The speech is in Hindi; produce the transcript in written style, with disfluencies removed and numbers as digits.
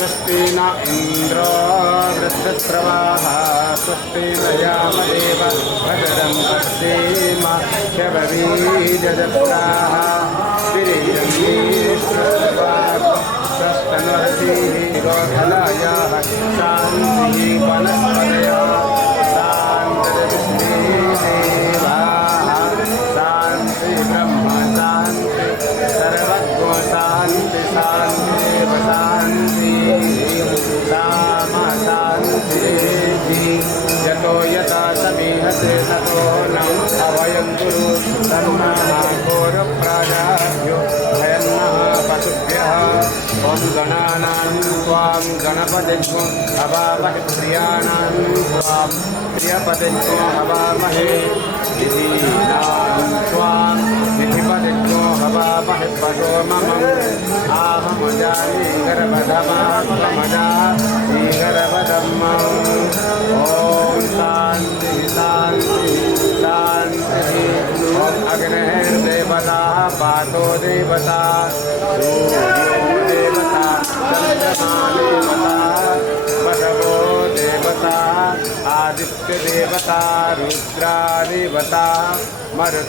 स्वस्ति न इंद्र वृद्धस्रवाः स्वस्ति न यामदेव भद्रं पश्येम शववीर्यजत्राः स्वस्तनर्षिः गोधलायाः शान्तिः वनस्पतयः शान्ति ब्रह्म शान्ति सर्वज्ञ शान्ति शान्तिरेव शान्ति साम शान्ति यतो यथा समीहते ततो नम् अभयं कुरु तन्नः घोरप्राजाभ्यो भयं नः पशुभ्यः ॐ गणानां त्वां गणपतिं हवामहे प्रियाणां त्वां प्रियपतिं हवामहे विधीनां त्वां विधिपतिं हवामहे पशो मम आहमजामि गर्भधमात्मजा श्रीगर्भधम् ॐ शान्ति शान्ति शान्तिः ॐ अग्निर्देवता पातो देवता सूर्यो देवता चन्द्रमा देवता वसवो देवता आदित्य देवता रुद्रा देवता मरुत्